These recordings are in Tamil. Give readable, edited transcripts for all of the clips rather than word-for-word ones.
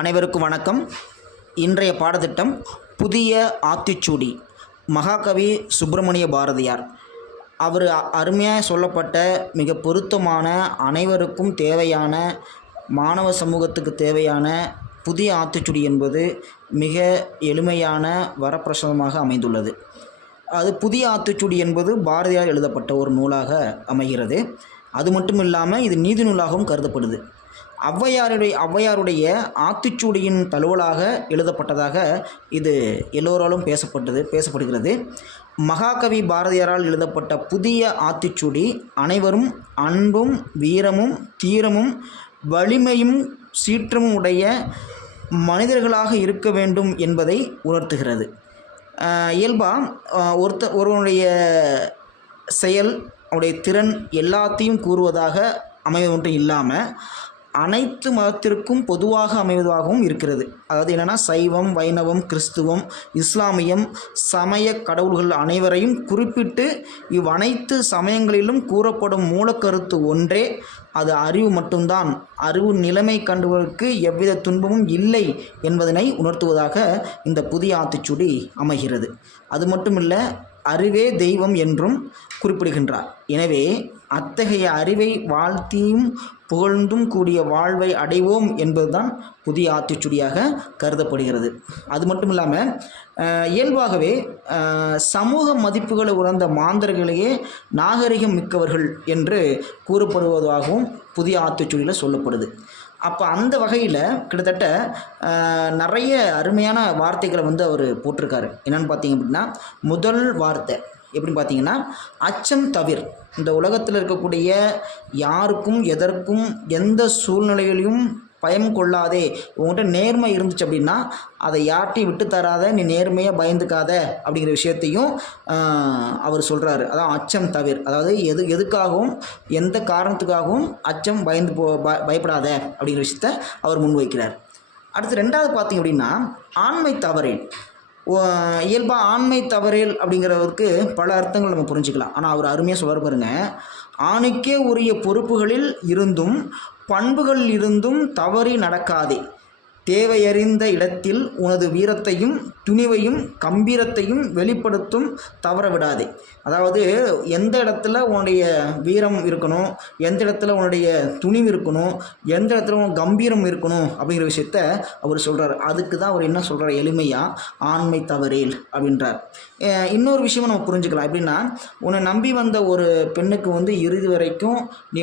அனைவருக்கும் வணக்கம். இன்றைய பாடத்திட்டம் புதிய ஆத்திச்சூடி. மகாகவி சுப்பிரமணிய பாரதியார். அவர் அருமையாக சொல்லப்பட்ட மிக பொருத்தமான, அனைவருக்கும் தேவையான, மாணவ சமூகத்துக்கு தேவையான புதிய ஆத்திச்சூடி என்பது மிக எளிமையான வரப்பிரசாதமாக அமைந்துள்ளது. அது புதிய ஆத்திச்சூடி என்பது பாரதியார் எழுதப்பட்ட ஒரு நூலாக அமைகிறது. அது மட்டும் இல்லாமல் இது நீதி நூலாகவும் கருதப்படுது. ஔவையாருடைய ஆத்திச்சூடியின் தழுவலாக எழுதப்பட்டதாக இது எல்லோராலும் பேசப்படுகிறது. மகாகவி பாரதியாரால் எழுதப்பட்ட புதிய ஆத்திச்சூடி அனைவரும் அன்பும் வீரமும் தீரமும் வலிமையும் சீற்றமும் உடைய மனிதர்களாக இருக்க வேண்டும் என்பதை உணர்த்துகிறது. இயல்பாக ஒருவனுடைய செயல், அவருடைய திறன் எல்லாத்தையும் கூறுவதாக அமைவது ஒன்றும் இல்லாமல் அனைத்து மதத்திற்கும் பொதுவாக அமைவதாகவும் இருக்கிறது. அதாவது என்னென்னா, சைவம், வைணவம், கிறிஸ்துவம், இஸ்லாமியம் சமய கடவுள்கள் அனைவரையும் குறிப்பிட்டு இவ்வனைத்து சமயங்களிலும் கூறப்படும் மூலக்கருத்து ஒன்றே, அது அறிவு மட்டும்தான். அறிவு நிலைமை கண்டுவதற்கு எவ்வித துன்பமும் இல்லை என்பதனை உணர்த்துவதாக இந்த புதிய ஆத்திச்சூடி அமைகிறது. அது மட்டுமில்லை, அறிவே தெய்வம் என்றும் குறிப்பிடுகின்றார். எனவே அத்தகைய அறிவை வாழ்த்தியும் புகழ்ந்தும் கூடிய வாழ்வை அடைவோம் என்பதுதான் புதிய ஆத்திச்சூடியாக கருதப்படுகிறது. அது மட்டும் இல்லாமல் இயல்பாகவே சமூக மதிப்புகளை உணர்ந்த மாந்தர்களையே நாகரிகம் மிக்கவர்கள் என்று கூறப்படுவதாகவும் புதிய ஆத்திச்சூடியில் சொல்லப்படுது. அப்போ அந்த வகையில் கிட்டத்தட்ட நிறைய அருமையான வார்த்தைகளை அவர் போட்டிருக்காரு. என்னென்னு பார்த்தீங்க அப்படின்னா, முதல் வார்த்தை எப்படின்னு பார்த்தீங்கன்னா, அச்சம் தவிர். இந்த உலகத்தில் இருக்கக்கூடிய யாருக்கும் எதற்கும் எந்த சூழ்நிலையிலையும் பயம் கொள்ளாதே. உங்கள்கிட்ட நேர்மை இருந்துச்சு அப்படின்னா அதை யார்ட்டையும் விட்டு தராத, நீ நேர்மையாக பயந்துக்காத அப்படிங்கிற விஷயத்தையும் அவர் சொல்கிறாரு. அதான் அச்சம் தவிர். அதாவது எதுக்காகவும் எந்த காரணத்துக்காகவும் அச்சம் பயப்படாத அப்படிங்கிற விஷயத்த அவர் முன்வைக்கிறார். அடுத்து ரெண்டாவது பார்த்தீங்க அப்படின்னா, ஆண்மை தவறேன். இயல்பாக ஆண்மை தவறேல் அப்படிங்கிறவருக்கு பல அர்த்தங்கள் நம்ம புரிஞ்சுக்கலாம். ஆனால் அவர் அருமையாக சொல்ல பாருங்க, ஆணுக்கே உரிய பொறுப்புகளில் இருந்தும் பண்புகளில் இருந்தும் தவறி நடக்காதே. தேவையறிந்த இடத்தில் உனது வீரத்தையும் துணிவையும் கம்பீரத்தையும் வெளிப்படுத்தும் தவற விடாதே. அதாவது எந்த இடத்துல உன்னுடைய வீரம் இருக்கணும், எந்த இடத்துல உன்னுடைய துணிவு இருக்கணும், எந்த இடத்துல உன் கம்பீரம் இருக்கணும் அப்படிங்கிற விஷயத்த அவர் சொல்கிறார். அதுக்கு தான் அவர் என்ன சொல்கிறார், எளிமையாக ஆண்மை தவறேல் அப்படின்றார். இன்னொரு விஷயமும் நம்ம புரிஞ்சுக்கலாம். எப்படின்னா, உன்னை நம்பி வந்த ஒரு பெண்ணுக்கு இறுதி வரைக்கும் நீ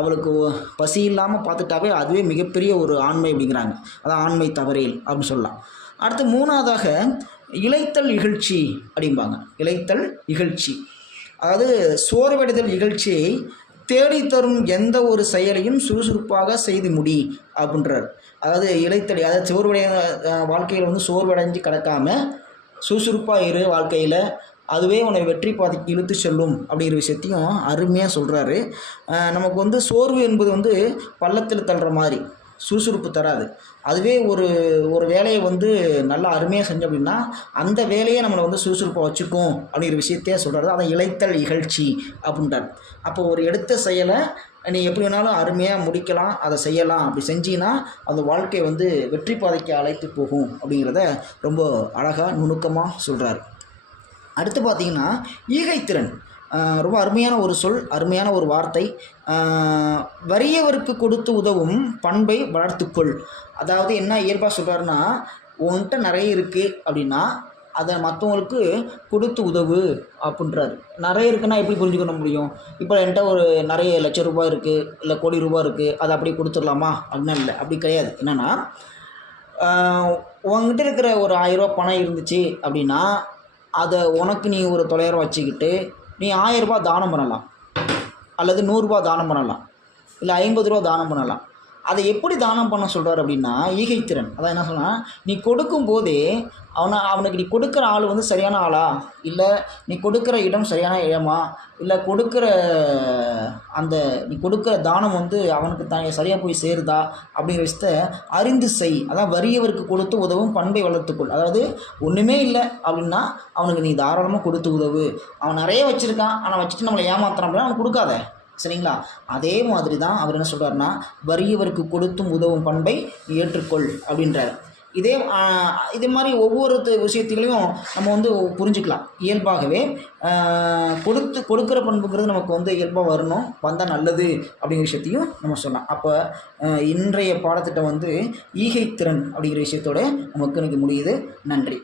அவளுக்கு பசி இல்லாமல் பார்த்துட்டாவே அதுவே மிகப்பெரிய ஒரு ஆண்மை அப்படிங்கிறாங்க. அதான் ஆண்மை தவறேல் அப்படின்னு சொல்லலாம். அடுத்து மூணாவதாக இளைத்தல் இகழ்ச்சி அப்படிம்பாங்க. இளைத்தல் இகழ்ச்சி, அதாவது சோர்வடைதல் இகழ்ச்சியை தேடித்தரும் எந்த ஒரு செயலையும் சுறுசுறுப்பாக செய்து முடி அப்படின்றார். அதாவது இளைத்தல், அதாவது சோர்வடைய வாழ்க்கையில் சோர்வடைஞ்சு கிடக்காம சுறுசுறுப்பாக இரு வாழ்க்கையில், அதுவே உன்னை வெற்றி பாதைக்கு இழுத்து செல்லும் அப்படிங்கிற விஷயத்தையும் அருமையாக சொல்கிறாரு. நமக்கு சோர்வு என்பது பள்ளத்தில் தள்ளுற மாதிரி சுறுசுறுப்பு தராது. அதுவே ஒரு வேலையை நல்லா அருமையாக செஞ்சோம் அப்படின்னா அந்த வேலையை நம்மளை சுறுசுறுப்பாக வச்சுக்கும் அப்படிங்கிற விஷயத்தையே சொல்கிறாரு. அதை இளைத்தல் இகழ்ச்சி அப்படின்றார். அப்போ ஒரு எடுத்த செயலை நீ எப்படி வேணாலும் அருமையாக முடிக்கலாம், அதை செய்யலாம். அப்படி செஞ்சின்னா அந்த வாழ்க்கை வெற்றி பாதைக்கு அழைத்து போகும் அப்படிங்கிறத ரொம்ப அழகாக நுணுக்கமாக சொல்கிறார். அடுத்து பார்த்திங்கன்னா, ஈகைத்திறன். ரொம்ப அருமையான ஒரு சொல், அருமையான ஒரு வார்த்தை. வறியவருக்கு கொடுத்து உதவும் பண்பை வளர்த்துக்கொள். அதாவது என்ன இயல்பாக சொல்கிறாருன்னா, உன்கிட்ட நிறைய இருக்குது அப்படின்னா அதை மற்றவங்களுக்கு கொடுத்து உதவு அப்படின்றாரு. நிறைய இருக்குன்னா எப்படி புரிஞ்சுக்க முடியும்? இப்போ என்கிட்ட ஒரு நிறைய லட்சம் ரூபாய் இருக்குது, இல்லை கோடி ரூபாய் இருக்குது, அதை அப்படியே கொடுத்துடலாமா அப்படின்னா இல்லை, அப்படி கிடையாது. என்னென்னா, உங்ககிட்ட இருக்கிற ஒரு 1000 ரூபா பணம் இருந்துச்சு அப்படின்னா அதை உனக்கு நீ ஒரு 900 வச்சுக்கிட்டு நீ 1000 ரூபா தானம் பண்ணலாம், அல்லது 100 ரூபா தானம் பண்ணலாம், இல்லை 50 ரூபா தானம் பண்ணலாம். அதை எப்படி தானம் பண்ண சொல்கிறார் அப்படின்னா, ஈகைத்திறன். அதான் என்ன சொன்னால், நீ கொடுக்கும் போதே அவனுக்கு நீ கொடுக்குற ஆள் சரியான ஆளா, இல்லை நீ கொடுக்குற இடம் சரியான இடமா, இல்லை நீ கொடுக்குற தானம் அவனுக்கு சரியாக போய் சேருதா அப்படிங்கிற விஷயத்த அறிந்து செய். அதான் வறியவருக்கு கொடுத்து உதவும் பண்பை வளர்த்துக்கொள். அதாவது ஒன்றுமே இல்லை அப்படின்னா அவனுக்கு நீ தாராளமாக கொடுத்து உதவு. அவன் நிறைய வச்சுருக்கான், ஆனால் வச்சுட்டு நம்மளை ஏமாத்துறான் அப்படின்னா அவனுக்கு கொடுக்காத. சரிங்களா? அதே மாதிரி தான் அவர் என்ன சொல்கிறாருன்னா, வறியவருக்கு கொடுத்தும் உதவும் பண்பை ஏற்றுக்கொள் அப்படின்றார். இதே மாதிரி ஒவ்வொரு விஷயத்திலையும் நம்ம வந்து புரிஞ்சுக்கலாம். இயல்பாகவே கொடுக்குற பண்புங்கிறது நமக்கு வந்து இயல்பாக வரணும், வந்தால் நல்லது அப்படிங்கிற விஷயத்தையும் நம்ம சொல்லலாம். அப்போ இன்றைய பாடத்திட்டம் வந்து ஈகைத்திறன் அப்படிங்கிற விஷயத்தோட நமக்கு இன்னைக்கு முடியுது. நன்றி.